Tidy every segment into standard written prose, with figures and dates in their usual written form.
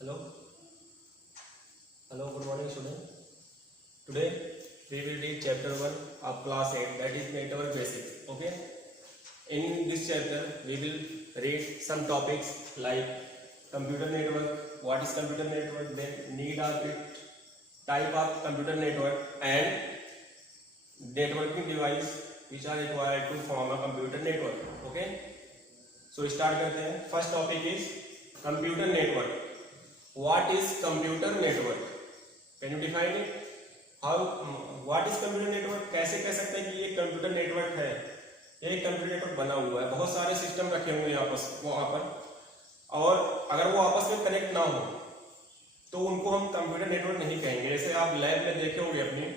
Hello, good morning student. Today we will read chapter 1 of class 8, that is network basics. Okay. In this chapter we will read some topics like computer network, what is computer network, then need of it, type of computer network and networking device which are required to form a computer network. Okay. So start करते हैं. First topic is computer network. What is computer network? Can you define it? How? What is computer network? कैसे कह सकते हैं कि ये computer network है? ये एक कंप्यूटर नेटवर्क बना हुआ है, बहुत सारे सिस्टम रखे हुए हैं आपस वहाँ पर, और अगर वो आपस में कनेक्ट ना हो तो उनको हम कंप्यूटर नेटवर्क नहीं कहेंगे. जैसे आप लैब में देखे होंगे अपनी,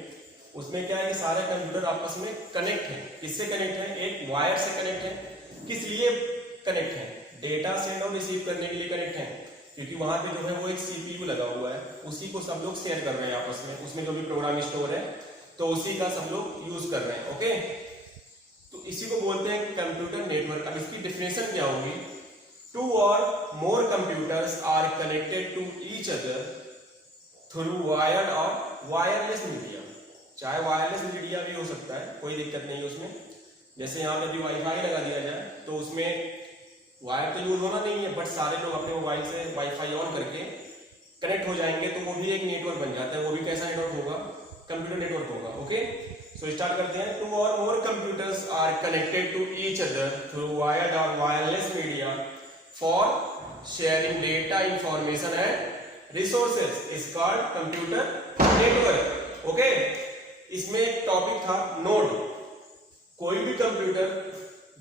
उसमें क्या है कि सारे कंप्यूटर आपस में कनेक्ट हैं. किससे कनेक्ट है? एक वायर से कनेक्ट है. किस लिए कनेक्ट है? डेटा सेंड और रिसीव करने के लिए कनेक्ट है, क्योंकि वहां पे जो है वो एक सीपीयू लगा हुआ है, उसी को सब लोग शेयर कर रहे हैं आपस में. उसमें जो भी प्रोग्राम स्टोर है तो उसी का सब लोग यूज कर रहे हैं. ओके, तो इसी को बोलते हैं कंप्यूटर नेटवर्क. अब इसकी डेफिनेशन क्या होगी? Two or more computers are connected to each other through wired or wireless media. चाहे वायरलेस मीडिया भी हो सकता है, कोई दिक्कत नहीं है उसमें. जैसे यहाँ पे भी वाईफाई लगा दिया जाए तो उसमें वायर तो यूज होना नहीं है, बट सारे लोग अपने मोबाइल से वाईफाई ऑन करके कनेक्ट हो जाएंगे तो वो भी एक नेटवर्क बन जाता है. वो भी कैसा नेटवर्क होगा? कंप्यूटर नेटवर्क होगा. ओके, सो स्टार्ट करते हैं. Two or more computers are connected to each other through wired or wireless media for sharing data, information and resources is called computer network. Okay, इसमें एक topic था node. कोई भी computer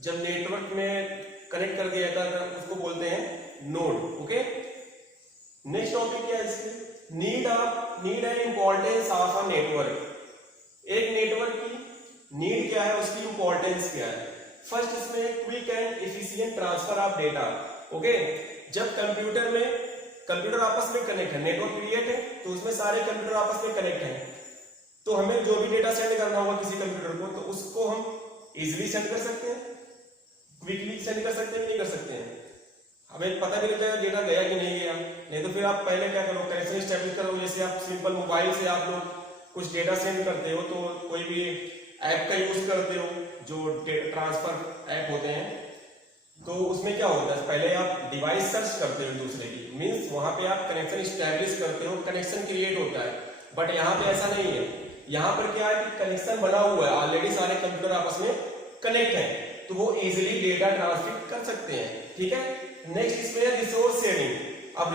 जब network में connect कर दिया जाता है उसको बोलते हैं नोड. ओके, नेक्स्ट टॉपिक क्या है इसके? Need and importance of a network. एक नेटवर्क की नीड क्या है, उसकी इंपॉर्टेंस क्या है? फर्स्ट, इसमें quick and efficient transfer of data. Okay, जब कंप्यूटर आपस में कनेक्ट है, नेटवर्क क्रिएट है तो उसमें सारे कंप्यूटर आपस में कनेक्ट है, तो हमें जो भी डेटा सेंड करना होगा किसी कंप्यूटर को तो उसको हम इजिली सेंड कर सकते हैं, क्विकली सेंड कर सकते हैं, नहीं कर सकते हैं. हमें पता भी रहता है डेटा गया कि नहीं गया. नहीं तो फिर आप पहले क्या करो, कनेक्शन एस्टैब्लिश करो. जैसे आप सिंपल मोबाइल से आप लोग कुछ डेटा सेंड करते हो तो कोई भी ऐप का यूज करते हो, जो ट्रांसफर ऐप होते हैं, तो उसमें क्या होता है, पहले आप डिवाइस सर्च करते हो दूसरे की, मीन्स वहां पे आप कनेक्शन एस्टैब्लिश करते हो, कनेक्शन क्रिएट होता है. बट यहाँ पे ऐसा नहीं है. यहाँ पर क्या है कि कनेक्शन बना हुआ है, ऑलरेडी सारे कंप्यूटर आपस में कनेक्ट है, तो वो इजिली डेटा ट्रांसमिट कर सकते हैं. ठीक है. नेक्स्ट इसमें है रिसोर्स शेयरिंग. अब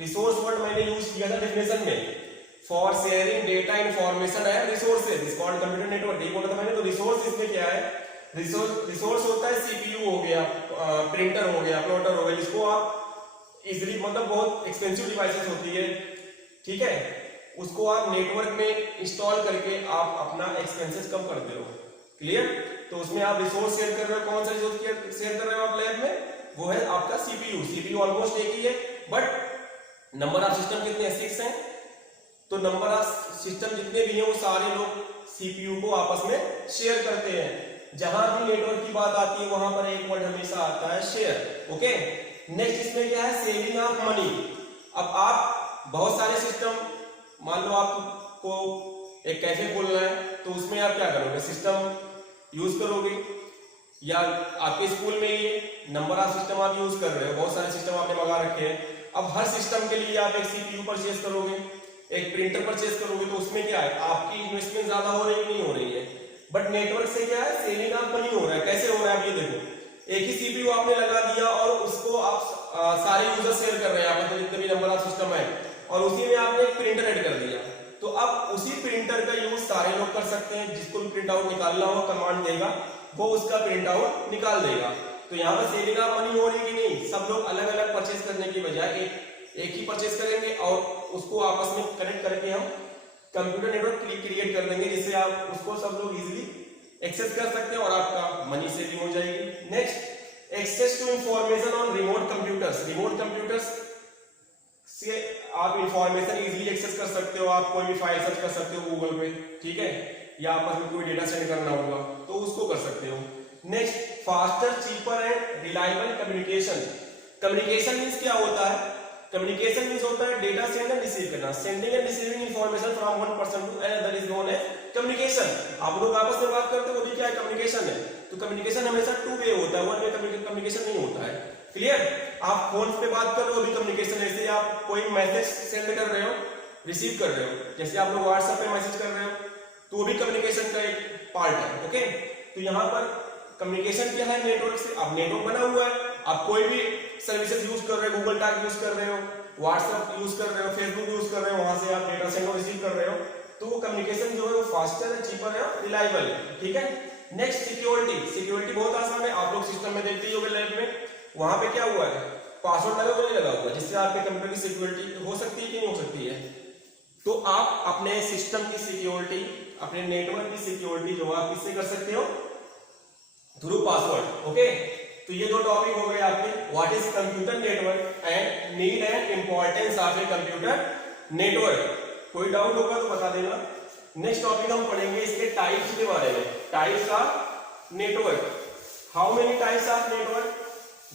रिसोर्स वर्ड मैंने यूज किया था डेफिनेशन में, for sharing data, information and resources is called computer network. ये बोला था मैंने. तो रिसोर्स इसमें क्या है? रिसोर्स होता है सीपीयू हो गया, प्रिंटर हो गया, प्लॉटर हो गया, जिसको आप इजिली, मतलब बहुत एक्सपेंसिव डिवाइसेस होती है, ठीक है, उसको आप नेटवर्क में इंस्टॉल करके आप अपना एक्सपेंसेस कम करते हो. क्लियर? तो उसमें आप रिसोर्स शेयर कर रहे हो. कौन सा रिसोर्स शेयर कर रहे हो आप लैब में? वो है आपका सीपीयू. सीपीयू ऑलमोस्ट एक ही है, बट नंबर ऑफ सिस्टम कितने हैं? 6 हैं. तो नंबर ऑफ सिस्टम जितने भी हैं वो सारे लोग सीपीयू को आपस में शेयर करते हैं. जहां भी नेटवर्क की बात आती है वहां पर एक वर्ड हमेशा आता है शेयर. ओके, नेक्स्ट इसमें क्या है? Saving of money. अब आप बहुत सारे सिस्टम, मान लो आपको एक कैफे खोलना है तो उसमें आप क्या करोगे? सिस्टम यूज करोगे, या आपके स्कूल में ये नंबर ऑफ सिस्टम आप यूज कर रहे हो, बहुत सारे सिस्टम आपने मंगा रखे हैं. अब हर सिस्टम के लिए आप एक सीपीयू परचेज करोगे, एक प्रिंटर परचेज करोगे, तो उसमें क्या है, आपकी इन्वेस्टमेंट ज्यादा हो रही है, नहीं हो रही है. बट नेटवर्क से क्या है? सेविंग ऑफ मनी हो रहा है. कैसे हो रहा है? आप ये देखो, एक ही सीपीयू आपने लगा दिया और उसको आप सारे यूजर शेयर कर रहे हैं आपस में, जितने भी नंबर ऑफ सिस्टम है, और उसी में आपने एक प्रिंटर ऐड कर दिया. तो अब उसी प्रिंटर का यूज सारे लोग कर सकते हैं. जिसको भी प्रिंट आउट निकालना हो, कमांड देगा, वो उसका प्रिंट आउट निकाल देगा. तो यहाँ पर सेविंग ऑफ मनी हो रही कि नहीं? सब लोग अलग अलग परचेज करने की बजाय एक ही परचेज करेंगे और उसको आपस में कनेक्ट करके हम कंप्यूटर नेटवर्क क्रिएट कर देंगे, जिससे आप उसको सब लोग इजिली एक्सेस कर सकते हैं और आपका मनी सेविंग हो जाएगी. Next, access to information on remote computers. Remote computers से आप इंफॉर्मेशन इजीली एक्सेस कर सकते हो. आप कोई भी फाइल सर्च कर सकते हो गूगल पे, ठीक है, या आपस में कोई डेटा सेंड करना होगा तो उसको कर सकते हो. Next, faster, cheaper and reliable communication. Communication means क्या होता है? कम्युनिकेशन मींस होता है डेटा सेंड एंड रिसीव करना, sending and receiving information from one person to another is known as communication. आप लोग आपस में बात करते हो वो भी क्या है, कम्युनिकेशन है। तो कम्युनिकेशन हमेशा टू वे होता है, वन वे कम्युनिकेशन नहीं होता है। क्लियर? आप फोन पे बात कर रहे हो, अभी कम्युनिकेशन। ऐसे आप कोई मैसेज सेंड कर रहे हो, रिसीव कर रहे हो, जैसे आप लोग व्हाट्सएप पे मैसेज कर रहे हो, तो वो भी कम्युनिकेशन का एक पार्ट है। ओके, तो यहाँ पर कम्युनिकेशन क्या है, नेटवर्क से। अब नेटवर्क बना हुआ है, आप कोई भी सर्विसेज यूज कर रहे हो, गूगल टैग यूज कर रहे हो, व्हाट्सएप यूज कर रहे हो, फेसबुक यूज कर रहे हो, वहां से आप डेटा सेंड और रिसीव कर रहे हो, तो वो कम्युनिकेशन जो है वो फास्टर है, चीपर है और रिलायबल है। ठीक है। Next security. सिक्योरिटी बहुत आसान है, आप लोग सिस्टम में देखते ही होंगे लैब में, वहां पे क्या हुआ है, पासवर्ड लगा हुआ नहीं लगा हुआ, जिससे आपके कंप्यूटर की सिक्योरिटी हो सकती है कि नहीं हो सकती है। तो आप अपने सिस्टम की सिक्योरिटी, अपने नेटवर्क की सिक्योरिटी जो आप किससे कर सकते हो, थ्रू पासवर्ड। ओके, तो ये दो टॉपिक हो गए आपके, what is computer network and need and importance of a computer network. कोई डाउट होगा तो बता देना। नेक्स्ट टॉपिक हम पढ़ेंगे इसके टाइप्स के बारे में, types of network. How many types of network?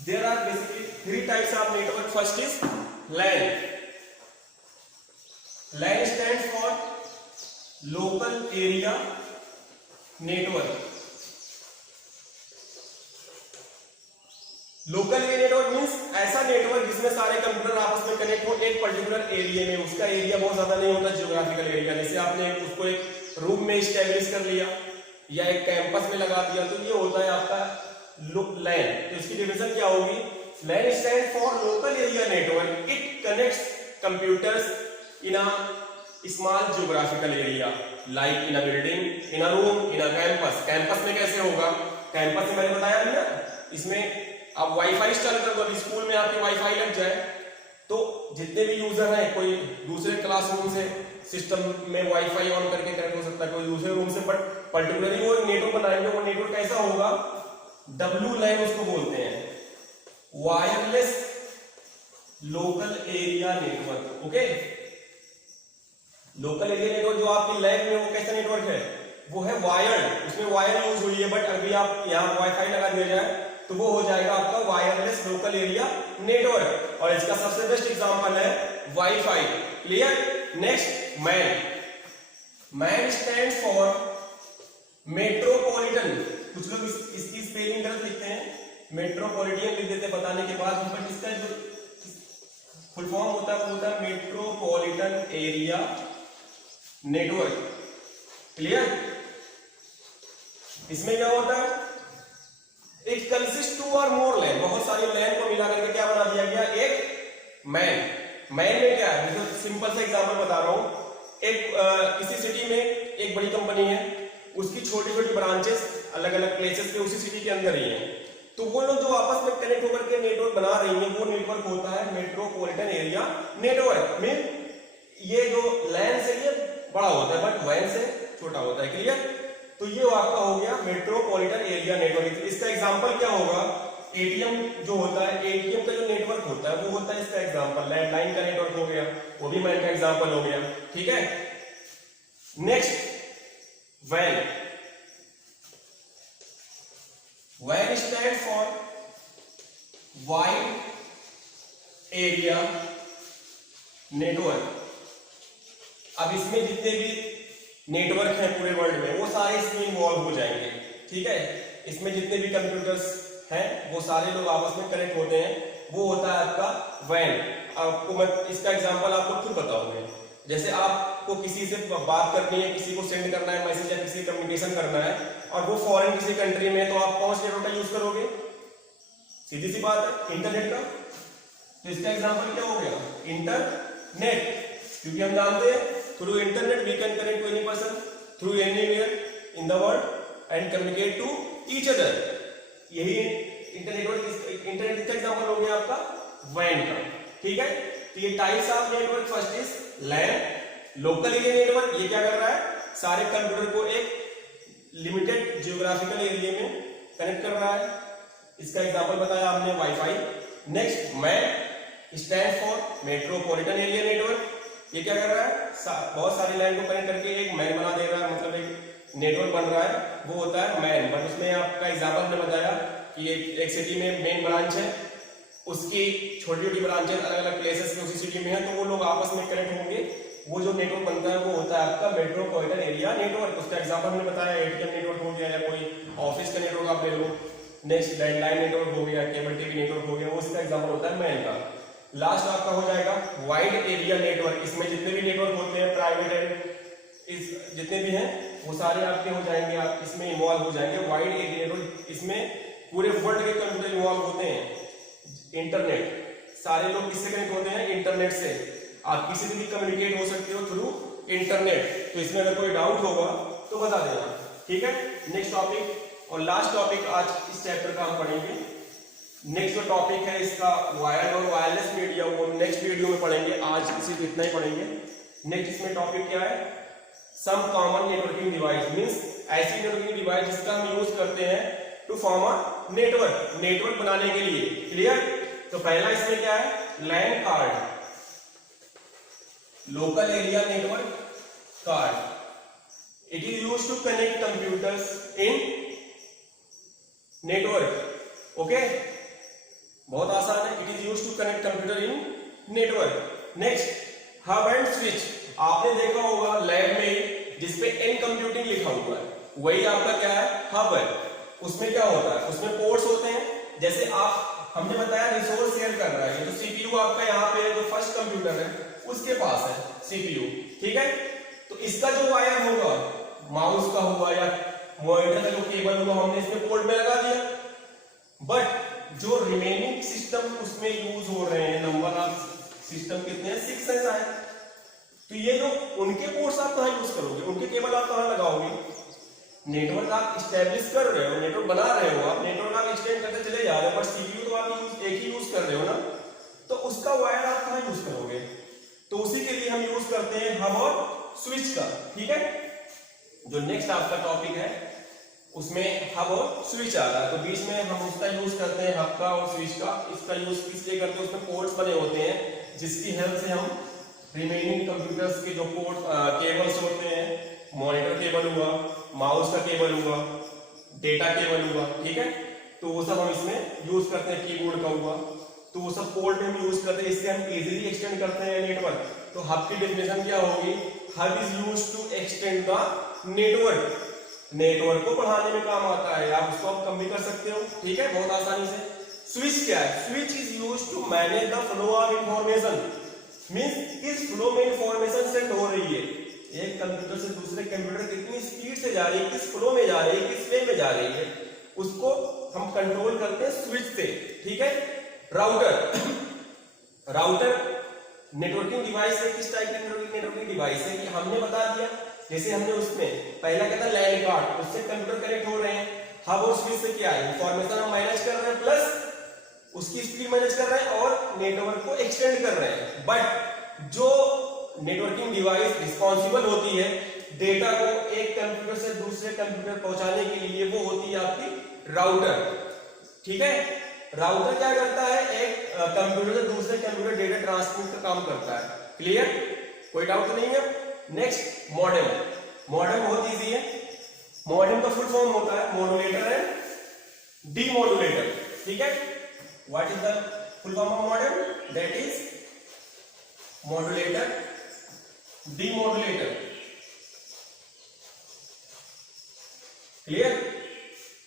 There are basically 3 types of network. First is LAN. LAN stands for local area network. Local area network means ऐसा नेटवर्क जिसमें सारे computer आपस में कनेक्ट हो एक पर्टिकुलर एरिया में। उसका area बहुत ज्यादा नहीं होता, जियोग्राफिकल एरिया। जैसे आपने उसको एक रूम में स्टैब्लिश कर लिया या एक कैंपस में लगा दिया, तो ये होता है आपका LAN। तो इसकी डिफिनेशन क्या होगी? LAN stand for local area network. It connects computers in a small geographical area like in a building, in a room, in a campus. Campus में कैसे होगा? कैंपस में मैंने बताया ना, इसमें आप वाईफाई इंस्टॉल कर दो। स्कूल में आपके वाईफाई लग जाए तो जितने भी यूजर हैं, कोई दूसरे क्लासरूम से सिस्टम में वाईफाई ऑन करके कनेक्ट हो सकता है, कोई दूसरे रूम से, बट पर्टिकुलरली वो नेटवर्क बनाएंगे। वो नेटवर्क कैसा होगा? WLAN उसको बोलते हैं, wireless local area network. Okay, local area network जो आपकी लैब में, वो कैसा नेटवर्क है? वो है वायर्ड, उसमें वायर यूज हुई है। बट अभी आप यहाँ वाईफाई लगा दिया जाए तो वो हो जाएगा आपका वायरलेस लोकल एरिया नेटवर्क। और इसका सबसे बेस्ट एग्जांपल है wifi. Clear? Next man. Man stands for metropolitan. कुछ लोग इसकी स्पेलिंग गलत लिखते हैं, मेट्रोपॉलिटन लिख देते बताने के बाद, बट इसका जो फुल फॉर्म होता है वो होता है मेट्रोपॉलिटन एरिया नेटवर्क। क्लियर? इसमें क्या होता है? इट कंसिस्ट 2 और मोर LAN। बहुत सारी LAN को मिला करके क्या बना दिया गया? एक मैन। मैन में क्या है? जैसे सिंपल सा एग्जांपल बता रहा हूं। एक किसी सिटी में एक बड़ी कंपनी है, उसकी छोटी छोटी ब्रांचेस अलग अलग प्लेसेस पे उसी सिटी के अंदर ही है। तो वो लोग जो आपस में कनेक्ट होकर के नेटवर्क बना रही है, वो नेटवर्क होता है मेट्रोपॉलिटन एरिया नेटवर्क में। ये जो LAN से ये बड़ा होता है, बट WAN से छोटा होता है। क्लियर? तो ये आपका हो गया मेट्रोपॉलिटन एरिया नेटवर्क। इसका एग्जांपल क्या होगा? एटीएम जो होता है, एटीएम का जो नेटवर्क होता है वो होता है इसका एग्जांपल। लैंडलाइन का नेटवर्क हो गया, वो भी मैन का एग्जांपल हो गया। ठीक है। Next WAN। WAN stand for wide area network. अब इसमें जितने भी नेटवर्क है पूरे वर्ल्ड में, वो सारे इसमें इन्वॉल्व हो जाएंगे। ठीक है। इसमें जितने भी कंप्यूटर्स हैं वो सारे लोग आपस में कनेक्ट होते हैं, वो होता है आपका WAN। आपको मैं इसका एग्जांपल आपको खुद बताऊंगा। जैसे आपको किसी से बात करनी है, किसी को सेंड करना है मैसेज या किसी कम्युनिकेशन करना है, और वो फॉरेन किसी कंट्री में, तो आप कौन से नेटवर्क का यूज करोगे? सीधी सी बात है, इंटरनेट का। तो इसका एग्जांपल क्या हो गया? इंटरनेट। क्योंकि हम जानते हैं through internet we can connect to any person through anywhere in the world and communicate to each other. यही इंटरनेट का एग्जांपल हो गया आपका WAN का। ठीक है। तो ये types of network, first is LAN, local area network. ये क्या कर रहा है? सारे कंप्यूटर को एक लिमिटेड जियोग्राफिकल एरिया में कनेक्ट कर रहा है। इसका एग्जांपल बताया हमने wifi. Next MAN stand for metropolitan area network. ये क्या कर रहा है? बहुत सारी LAN को कनेक्ट करके एक मैन बना दे रहा है, मतलब एक नेटवर्क बन रहा है, वो होता है मैन। बट उसमें आपका एग्जांपल हमने बताया कि एक सिटी में मेन ब्रांच है, उसकी छोटी छोटी ब्रांचेस अलग अलग प्लेसेस में उसी सिटी में है, तो वो लोग आपस में कनेक्ट होंगे। वो जो नेटवर्क बनता है वो होता है आपका मेट्रोपॉलिटन एरिया नेटवर्क। उसका एग्जांपल हमने बताया एटीएम नेटवर्क हो गया, या कोई ऑफिस का नेटवर्क आप ले लो। नेक्स्ट लैंडलाइन नेटवर्क हो गया, केबल टीवी नेटवर्क हो गया, वो उसका एग्जांपल होता है मैन का। लास्ट आपका हो जाएगा वाइड एरिया नेटवर्क। इसमें जितने भी नेटवर्क होते हैं प्राइवेट एंड इस जितने भी हैं वो सारे आपके हो जाएंगे, आप इसमें इन्वॉल्व हो जाएंगे। वाइड एरिया नेटवर्क, इसमें पूरे वर्ल्ड के कंप्यूटर इन्वॉल्व होते हैं। इंटरनेट, सारे लोग किससे कनेक्ट होते हैं? इंटरनेट से। आप किसी से भी कम्युनिकेट हो सकते हो थ्रू इंटरनेट। तो इसमें अगर कोई डाउट होगा तो बता देना, ठीक है। नेक्स्ट टॉपिक और लास्ट टॉपिक आज इस चैप्टर का हम पढ़ेंगे। नेक्स्ट जो टॉपिक है इसका वायर्ड और वायरलेस मीडिया, वो नेक्स्ट वीडियो में पढ़ेंगे। आज सिर्फ इतना ही पढ़ेंगे। नेक्स्ट इसमें टॉपिक क्या है? Some common networking device, means ऐसी नेटवर्किंग डिवाइस जिसका हम यूज करते हैं टू फॉर्म अ नेटवर्क बनाने के लिए। क्लियर? तो पहला इसमें क्या है? LAN card, local area network card. It is used to connect computers in network. Okay, बहुत आसान है। It is used to connect computer in network. Next hub and switch, आपने देखा होगा लैब में जिसपे एन कंप्यूटिंग लिखा हुआ है, वही आपका क्या है? हब है। उसमें क्या होता है? उसमें पोर्ट्स होते हैं। जैसे आप, हमने बताया रिसोर्स शेयर कर रहा है, तो सीपीयू आपका यहाँ पे जो फर्स्ट कंप्यूटर है उसके पास है सीपीयू, ठीक है। तो इसका जो वायर होगा, माउस का हुआ या मॉनिटर का जो केबल हुआ, हमने इसमें पोर्ट में लगा दिया। बट जो रिमेनिंग सिस्टम उसमें यूज हो रहे हैं, नंबर ऑफ सिस्टम कितने हैं? 6 है शायद। तो ये जो उनके पोर्ट्स आप कहाँ यूज करोगे? उनके केबल आप कहाँ लगाओगे? नेटवर्क आप स्टैब्लिश कर रहे हो, नेटवर्क बना रहे हो, आप नेटवर्क आप एक्सटेंड करते चले जा रहे हो, बट सीपीयू तो आप एक ही यूज कर रहे हो ना, तो उसका वायर आप कहाँ यूज करोगे? तो उसी के लिए हम यूज करते हैं हब और स्विच का, ठीक है। जो नेक्स्ट आपका टॉपिक है उसमें हब और स्विच आ रहा है, तो बीच में हम उसका यूज करते हैं, हब का और स्विच का। इसका यूज इसलिए करते हैं, उसमें पोर्ट्स बने होते हैं जिसकी हेल्प से हम रिमेनिंग कंप्यूटर्स के जो पोर्ट केबल्स होते हैं, मॉनिटर केबल हुआ, माउस का केबल हुआ, डेटा केबल हुआ, ठीक है, तो वो सब हम इसमें यूज करते हैं। कीबोर्ड का हुआ, तो वो सब पोर्ट में हम यूज करते हैं। इससे हम इजीली एक्सटेंड करते हैं नेटवर्क। तो हब की डेफिनेशन क्या होगी? Hub is used to extend the network. Network को बढ़ाने में काम आता है, आप उसको कम भी कर सकते हो, ठीक है, बहुत आसानी से। स्विच क्या है? Switch is used to manage the flow of information, means किस फ्लो में इंफॉर्मेशन सेंड हो रही है, एक कंप्यूटर से दूसरे कंप्यूटर कितनी स्पीड से जा रही है, किस फ्लो में जा रही है, किस वे में जा रही है, उसको हम कंट्रोल करते हैं स्विच से, ठीक है। राउटर नेटवर्किंग डिवाइस है। किस टाइप की नेटवर्किंग डिवाइस है कि हमने बता दिया, जैसे हमने उसमें पहला क्या था? लैन कार्ड, उससे कंप्यूटर कनेक्ट हो रहे हैं। हब और स्विच से क्या है? इंफॉर्मेशन हम मैनेज कर रहे हैं, प्लस उसकी स्पीड मैनेज कर रहे हैं और नेटवर्क को एक्सटेंड कर रहे हैं। बट जो नेटवर्किंग डिवाइस रिस्पॉन्सिबल होती है डेटा को एक कंप्यूटर से दूसरे कंप्यूटर पहुंचाने के लिए, वो होती है आपकी राउटर, ठीक है। राउटर क्या करता है? एक कंप्यूटर से दूसरे कंप्यूटर डेटा ट्रांसमिट का काम करता है। क्लियर? कोई डाउट नहीं है। Next modem. मॉडेम बहुत इजी है। मॉडेम का फुल फॉर्म होता है मॉड्यूलेटर एंड डीमॉड्यूलेटर, ठीक है। What is the full form of modem? That is modulator, demodulator. Clear?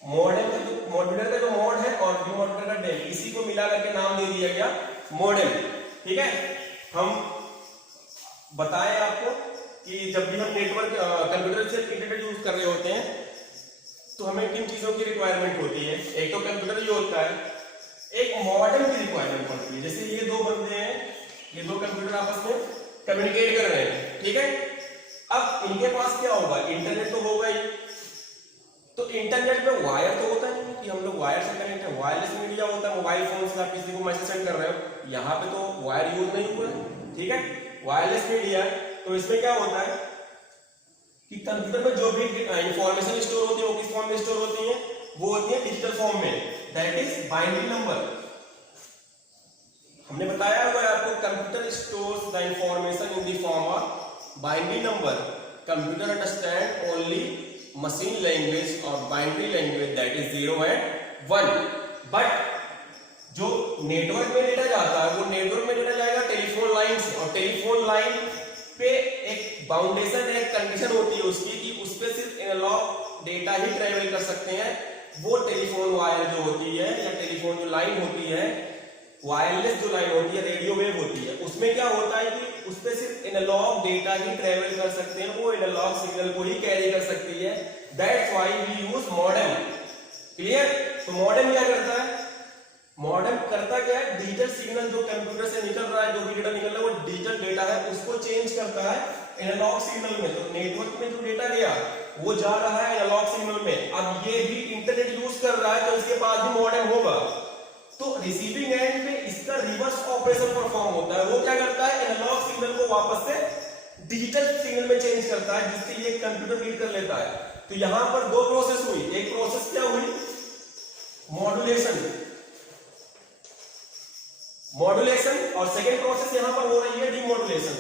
Modem का जो मॉड्यूलर का जो मॉड है और डीमॉड्यूलर का डेम, इसी को मिला करके नाम दे दिया गया मॉडेम, ठीक है। हम बताएं आपको कि जब भी हम नेटवर्क कंप्यूटर से इंटरनेट यूज कर रहे होते हैं तो हमें किन चीजों की रिक्वायरमेंट होती है? एक तो कंप्यूटर ही होता है, एक मॉडेम की रिक्वायरमेंट पड़ती है। जैसे ये दो बंदे हैं, ये दो कंप्यूटर आपस में कम्युनिकेट कर रहे हैं, ठीक है। अब इनके पास क्या होगा? इंटरनेट तो होगा ही, तो इंटरनेट में वायर तो होता नहीं कि हम लोग वायर से कनेक्ट है। वायरलेस मीडिया होता है, मोबाइल फोन से आप किसी को मैसेज सेंड कर रहे हो, यहाँ पे तो वायर यूज नहीं हुआ है, ठीक है, वायरलेस मीडिया। तो इसमें क्या होता है कि कंप्यूटर में जो भी इंफॉर्मेशन स्टोर होती है वो किस फॉर्म में स्टोर होती है? वो होती है डिजिटल फॉर्म में, दैट इज बाइनरी नंबर। हमने बताया हुआ है आपको, computer stores the information in the form of binary number. Computer understand only machine language or binary language, that is 0 and 1, but जो नेटवर्क में डेटा जाता है वो नेटवर्क में डेटा जाएगा टेलीफोन लाइन से, और टेलीफोन लाइन पे एक बाउंडेशन, एक कंडीशन होती है उसकी कि उस पे सिर्फ एनालॉग डेटा ही ट्रेवल कर सकते हैं। वो टेलीफोन वायर जो होती है या टेलीफोन जो लाइन होती है, वायरलेस जो लाइन होती है, रेडियो वेव होती है, उसमें क्या होता है कि उस पे सिर्फ एनालॉग डेटा ही ट्रेवल कर सकते हैं, वो एनालॉग सिग्नल को ही कैरी कर सकती है। That's why we use modem. Clear? तो मॉडेम क्या करता है? मॉडेम करता क्या है? डिजिटल सिग्नल जो कंप्यूटर से निकल रहा है, जो भी डेटा निकल रहा है वो डिजिटल डेटा है, उसको चेंज करता है एनालॉग सिग्नल में। तो नेटवर्क में जो डेटा गया वो जा रहा है एनालॉग सिग्नल में। अब ये भी इंटरनेट यूज कर रहा है तो इसके पास भी मॉडेम होगा। तो रिसीविंग एंड पे इसका रिवर्स ऑपरेशन परफॉर्म होता है। वो क्या करता है? एनालॉग सिग्नल को वापस से डिजिटल सिग्नल में चेंज करता है, जिससे ये कंप्यूटर रीड कर लेता है। तो यहां पर दो प्रोसेस हुई। एक प्रोसेस क्या हुई? मॉड्यूलेशन, और सेकेंड प्रोसेस यहां पर हो रही है डीमॉड्यूलेशन।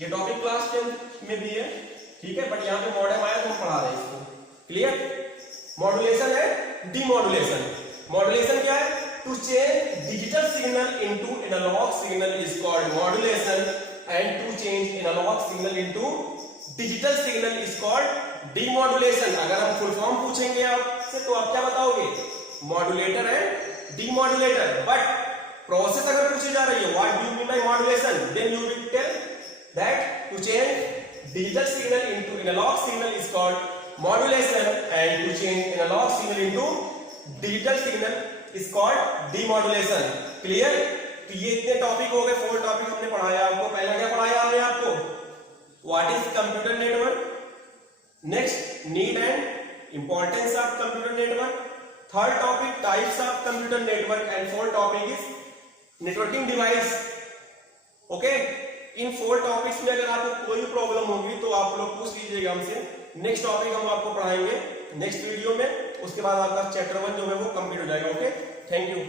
ये टॉपिक क्लास 10 में भी है, ठीक है, बट यहां पे मॉडेम आया तो हम पढ़ा रहे हैं इसको। क्लियर? मॉड्यूलेशन है डीमॉड्यूलेशन। मॉड्यूलेशन क्या है? To change digital signal into analog signal is called modulation, and to change analog signal into digital signal is called demodulation. अगर हम फुल फॉर्म पूछेंगे आपसे तो आप क्या बताओगे? Modulator and demodulator. But process अगर पूछी जा रही है, what do you mean by modulation, then you will tell that to change digital signal into analog signal is called modulation, and to change analog signal into digital signal is called demodulation. Clear? तो ये इतने topic हो गए, 4 topic हमने पढ़ाया आपको। पहला क्या पढ़ाया हमने आपको? What is computer network. Next, need and importance of computer network. Third topic, types of computer network, and fourth topic is networking device. Okay, in 4 topics में अगर आपको कोई प्रॉब्लम होगी तो आप लोग पूछ लीजिएगा हमसे। नेक्स्ट टॉपिक हम आपको पढ़ाएंगे नेक्स्ट वीडियो में। उसके बाद आपका चैप्टर 1 जो है वो कंप्लीट हो जाएगा। Okay, thank you.